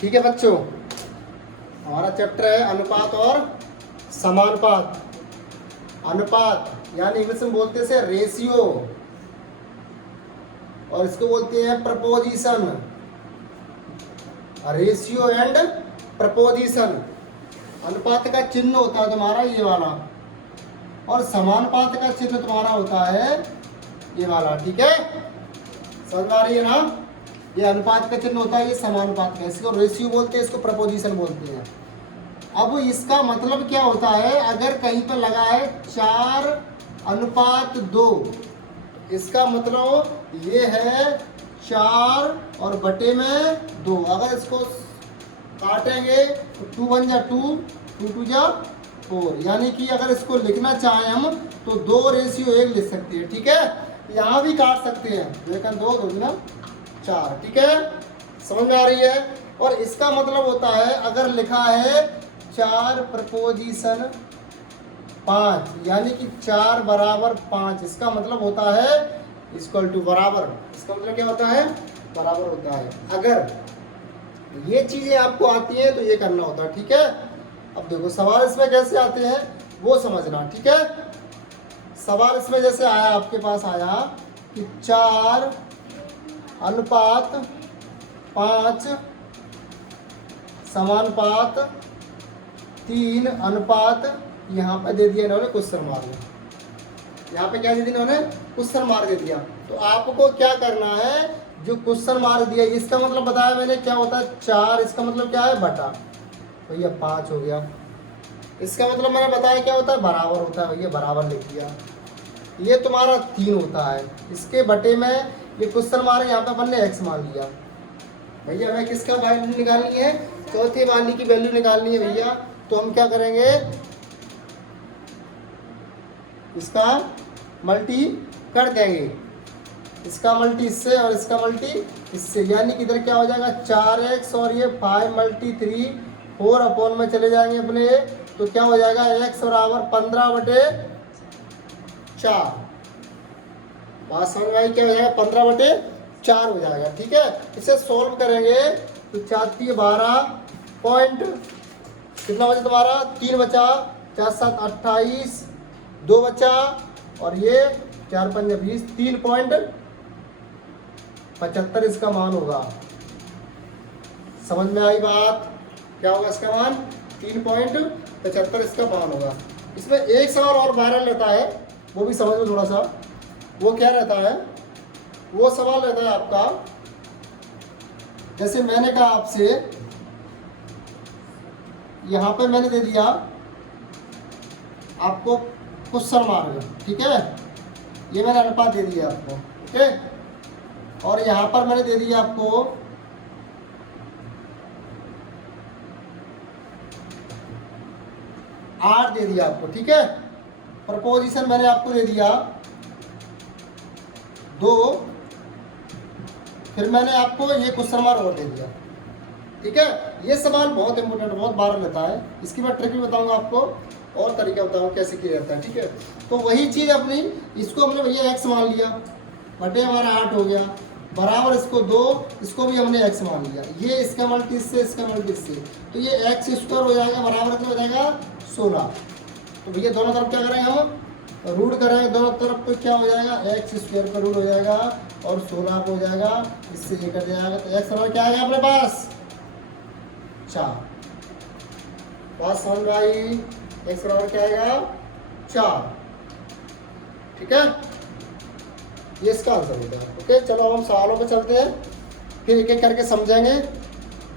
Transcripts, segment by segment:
ठीक है बच्चों, हमारा चैप्टर है अनुपात और समानुपात। अनुपात यानी इंग्लिश में बोलते से रेशियो, और इसको बोलते हैं प्रपोजिशन। Ratio and preposition. अनुपात का चिन्ह होता है तुम्हारा ये वाला, और समानुपात का चिन्ह तुम्हारा होता है ये वाला। ठीक है, समझ में आ रही है ना? ये अनुपात का चिन्ह होता है, ये समानुपात का। इसको रेशियो बोलते हैं, इसको प्रपोजिशन बोलते हैं। अब इसका मतलब क्या होता है, अगर कहीं पर लगा है 4:2, इसका मतलब ये है 4 और बटे में 2। अगर इसको काटेंगे तो 2 1 जा 2, 2 2 जा 4, यानी कि अगर इसको लिखना चाहें हम तो 2:1 लिख सकते हैं। ठीक है, यहाँ भी काट सकते हैं, लेकिन 2 2 गुना 4। ठीक है, समझ में आ रही है? और इसका मतलब होता है अगर लिखा है 4 प्रपोजिशन 5, यानी कि 4 बराबर 5, इसका मतलब होता है इक्वल टू बराबर। इसका मतलब क्या होता है? बराबर होता है। अगर ये चीजें आपको आती हैं तो ये करना होता है। ठीक है, अब देखो सवाल इसमें कैसे आते हैं वो समझना। ठीक है, सवाल इसमें जैसे आया, आपके पास आया कि 4:5 समानुपात 3:, यहाँ पे दे दिया इन्होंने क्वेश्चन मार्क। यहाँ पे क्या दे दिया इन्होंने? क्वेश्चन मार्क दे दिया। तो आपको क्या करना है, जो क्वेश्चन मार्क दिया इसका मतलब बताया मैंने क्या होता है 4, इसका मतलब क्या है बटा, भैया 5 हो गया। इसका मतलब मैंने बताया क्या होता है, बराबर होता है, भैया बराबर लिख दिया। ये तुम्हारा 3 होता है, इसके बटे में ये क्वेश्चन मार्क यहाँ पे अपन ने x मान लिया। भैया हमें किसका वैल्यू निकालनी है? चौथे वाली की वैल्यू निकालनी है भैया। तो हम क्या करेंगे, इसका मल्टी कर देंगे, इसका मल्टी इससे और इसका मल्टी इससे, यानी कि इधर क्या हो जाएगा 4x और ये 5 × 3 4 अपॉन में चले जाएंगे अपने। तो क्या हो जाएगा x बराबर 15/4। बात समझ में आई? क्या हो जाएगा 15/4 हो जाएगा। ठीक है, इसे सॉल्व करेंगे तो 4 × 12 पॉइंट कितना बचा तुम्हारा, 3 बचा, 4 7 28, 2 बचा, और ये 4 5 20, 3.75 इसका मान होगा। समझ में आई बात? क्या होगा इसका मान? 3.75 इसका मान होगा। इसमें एक सवाल और वायरल रहता है, वो भी समझ लो थोड़ा सा। वो क्या रहता है? वो सवाल रहता है आपका, जैसे मैंने कहा आपसे, यहाँ पे मैंने दे दिया आपको क्वेश्चन मार्क। ठीक है, ये मैंने अनुपात दे दिया आपको। ओके, और यहाँ पर मैंने दे दिया आपको R दे दिया आपको। ठीक है, प्रपोजिशन मैंने आपको दे दिया 2, फिर मैंने आपको ये क्वेश्चन मार्क और दे दिया। ठीक है, ये सवाल बहुत इंपॉर्टेंट, बहुत बार लेता है। इसकी मैं ट्रिक भी बताऊंगा आपको, और तरीका बताऊंगा कैसे किया जाता है। ठीक है, तो वही चीज़ अपनी, इसको हमने भैया x मान लिया, बटे हमारा 8 हो गया, बराबर इसको 2, इसको भी हमने x मान लिया। ये इसका मल्टी इससे, इसका मल्टी इससे, तो ये x² हो जाएगा, बराबर कितना हो जाएगा 16। तो भैया दोनों तरफ क्या करेंगे हम, रूट करेंगे दोनों तरफ, तो क्या हो जाएगा x² का रूट हो जाएगा और 16 हो जाएगा, इससे ये कट जाएगा। तो x बराबर क्या आएगा अपने पास 4। बात समझ में आई? x बराबर क्या आएगा 4। ठीक है, ये इसका आंसर होता है। ओके, चलो हम सवालों पे चलते हैं, फिर एक एक करके समझेंगे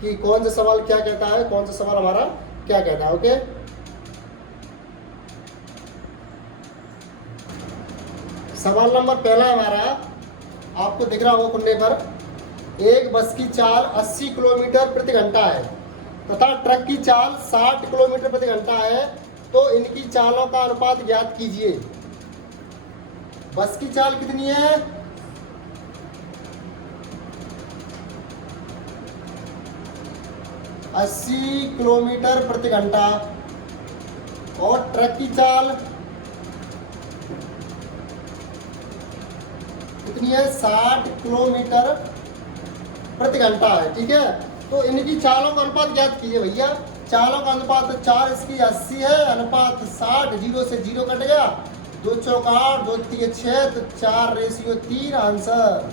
कि कौन सा सवाल क्या कहता है, कौन सा सवाल हमारा क्या कहता है। ओके, सवाल नंबर पहला हमारा आपको दिख रहा होगा कुंडे पर, एक बस की चाल 80 किलोमीटर प्रति घंटा है तथा ट्रक की चाल 60 किलोमीटर प्रति घंटा है, तो इनकी चालों का अनुपात ज्ञात कीजिए। बस की चाल कितनी है? 80 किलोमीटर प्रति घंटा, और ट्रक की चाल कितनी है? 60 किलोमीटर प्रति घंटा है। ठीक है, तो इनकी चालों का अनुपात ज्ञात कीजिए भैया। चालों का अनुपात 4 इसकी 80 है, अनुपात 60, 0 से 0 कट गया, 2 चौक 8, 2 तिये 6, तो 4:3 आंसर।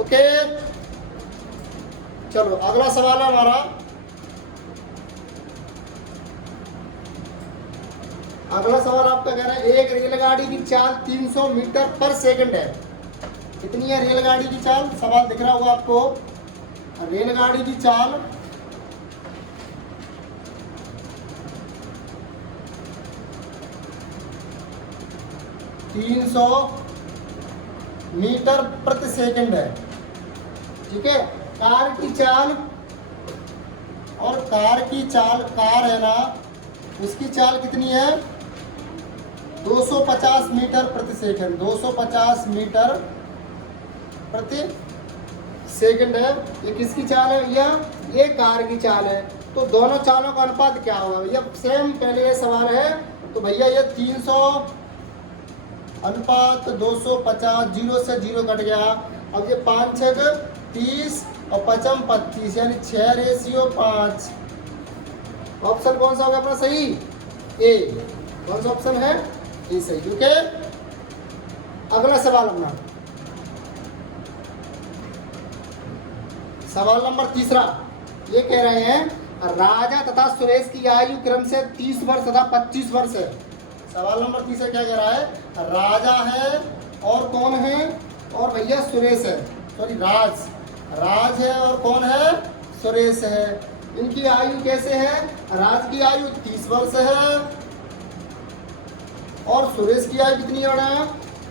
ओके, चलो अगला सवाल है हमारा। अगला सवाल आपका कह रहा है एक रेलगाड़ी की चाल 300 मीटर पर सेकंड है। कितनी है रेलगाड़ी की चाल? सवाल दिख रहा होगा आपको। रेलगाड़ी की चाल 300 मीटर प्रति सेकंड है, ठीक है। कार की चाल, और कार की चाल, कार है ना, उसकी चाल कितनी है? 250 मीटर प्रति सेकंड, 250 मीटर प्रति सेकंड है। ये किसकी चाल है भैया? ये कार की चाल है। तो दोनों चालों का अनुपात क्या होगा भैया? सेम पहले ये सवाल है। तो भैया ये 300 अनुपात 250, 0 से 0 कट गया। अब ये 5 6 30 और 5 25, यानी 6:5। ऑप्शन कौन सा होगा अपना सही? ए। कौन सा ऑप्शन है? ए सही। ठीक है, अगला सवाल अपना सवाल नंबर 3। ये कह रहे हैं राजा तथा सुरेश की आयु क्रम से 30 वर्ष तथा 25 वर्ष है। सवाल नंबर 3 क्या कह रहा है? राजा है और कौन है? और भैया सुरेश है, सॉरी राज है और कौन है? सुरेश है। इनकी आयु कैसे है? राज की आयु 30 वर्ष है और सुरेश की आयु कितनी है?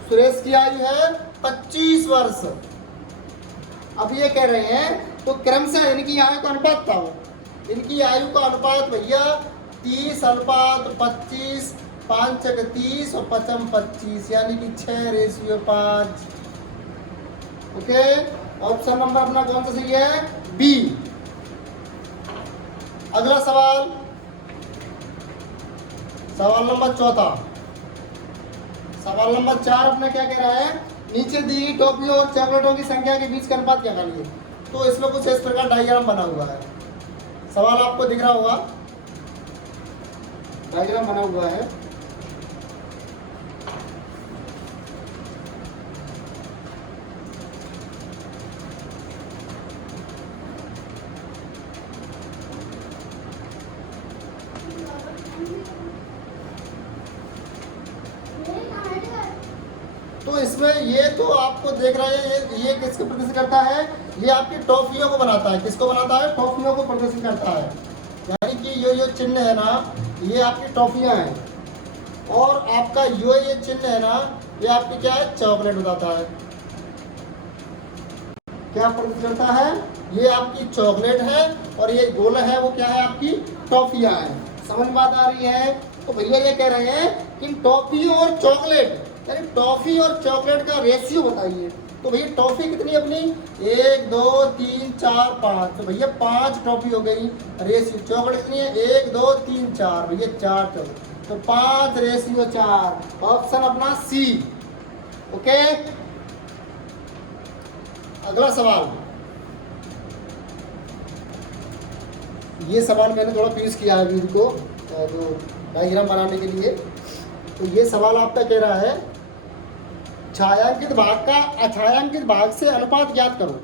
सुरेश की आयु है 25 वर्ष। अब ये कह रहे हैं तो क्रमशः इनकी आयु का अनुपात था। इनकी आयु का अनुपात भैया 30 अनुपात 25, 5 30 और 5 25, यानी कि 6:5। ओके, ऑप्शन नंबर अपना कौन सा सही है? बी। अगला सवाल, सवाल नंबर 4। सवाल नंबर 4 अपना क्या कह रहा है? नीचे दी गई टॉफियों और चॉकलेटों की संख्या के बीच का अनुपात क्या करिए। तो इसमें कुछ इस प्रकार डायग्राम बना हुआ है। सवाल आपको दिख रहा होगा, डायग्राम बना हुआ है। तो इसमें ये तो आपको देख रहे हैं, ये किसको प्रदर्शित करता है? ये आपकी टॉफियों को बनाता है। किसको बनाता है? टॉफियों को प्रदर्शित करता है। यानी कि ये चिन्ह है ना, ये आपकी टॉफियां हैं, और आपका ये चिन्ह है ना, ये आपकी क्या है? चॉकलेट बताता है। क्या प्रदर्शित करता है? ये आपकी चॉकलेट है और ये गोल है वो क्या है? आपकी टॉफियां हैं। समझ में बात आ रही है? तो भैया ये कह रहे हैं कि टॉफियों और चॉकलेट, यानी टॉफी और चॉकलेट का रेशियो बताइए। तो भैया टॉफी कितनी अपनी? 1 2 3 4 5। तो भैया 5 टॉफी हो गई। रेशियो चॉकलेट कितनी है? 1 2 3 4, भैया 4 चलो, तो 5:4। ऑप्शन अपना सी। ओके, अगला सवाल। ये सवाल मैंने थोड़ा यूज किया है वीडियो को, जो डायग्राम बनाने के लिए। तो ये सवाल आपका कह रहा है छायांकित भाग का अछायांकित भाग से अनुपात ज्ञात करो।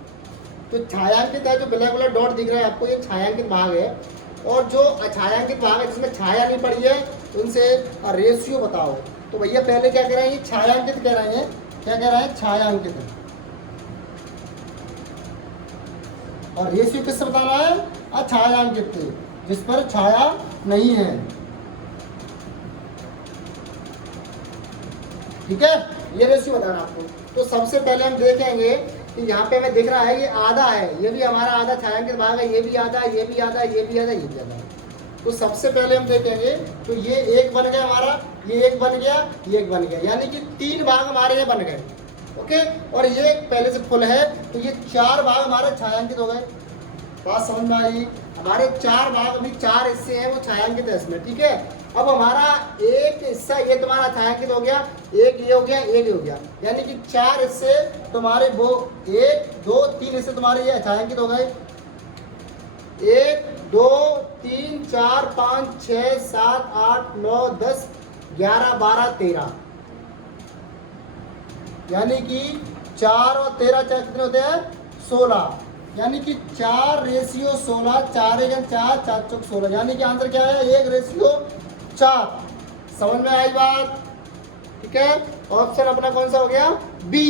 तो छायांकित है, जो ब्लैक ब्लैक डॉट दिख रहा है आपको, ये छायांकित भाग है। और जो अछायांकित भाग है जिसमें छाया नहीं पड़ी है, उनसे रेशियो बताओ। तो भैया पहले क्या कह रहे हैं? ये छायांकित कह रहे हैं। क्या कह रहे हैं? छायांकित। और रेशियो किससे बताना है? अछायांकित, जिस पर छाया नहीं है। ठीक है, ये रेशियो बताना आपको। तो सबसे पहले हम देखेंगे कि यहाँ पे हमें दिख रहा है ये आधा है, ये भी हमारा आधा छायांकित भाग है, ये भी आधा, ये भी आधा, ये भी आधा, ये भी आधा। तो सबसे पहले हम देखेंगे, तो ये एक बन गया हमारा, ये एक बन गया, ये एक बन गया, यानी कि 3 भाग हमारे ये बन गए। ओके, और ये पहले से फुल है, तो ये 4 भाग हमारे छायांकित हो गए। बात समझ में आई? हमारे 4 भाग, अभी 4 हिस्से हैं वो छायांकित है इसमें। ठीक है, अब हमारा एक हिस्सा ये तुम्हारा छायांकित हो गया, एक ये हो गया, एक ये हो गया, यानी कि 4 हिस्से तुम्हारे वो 1 2 3 हिस्से तुम्हारे ये छायांकित हो गए। 1 2 3 4 5 6 7 8 9 10 11 12 13, यानी कि 4 और 13 चार कितने होते हैं 16, यानी कि 4:16, 4 1 4 4 चौक 16, यानी कि आंसर क्या है 1:4। समझ में आई बात? ठीक है, ऑप्शन अपना कौन सा हो गया बी।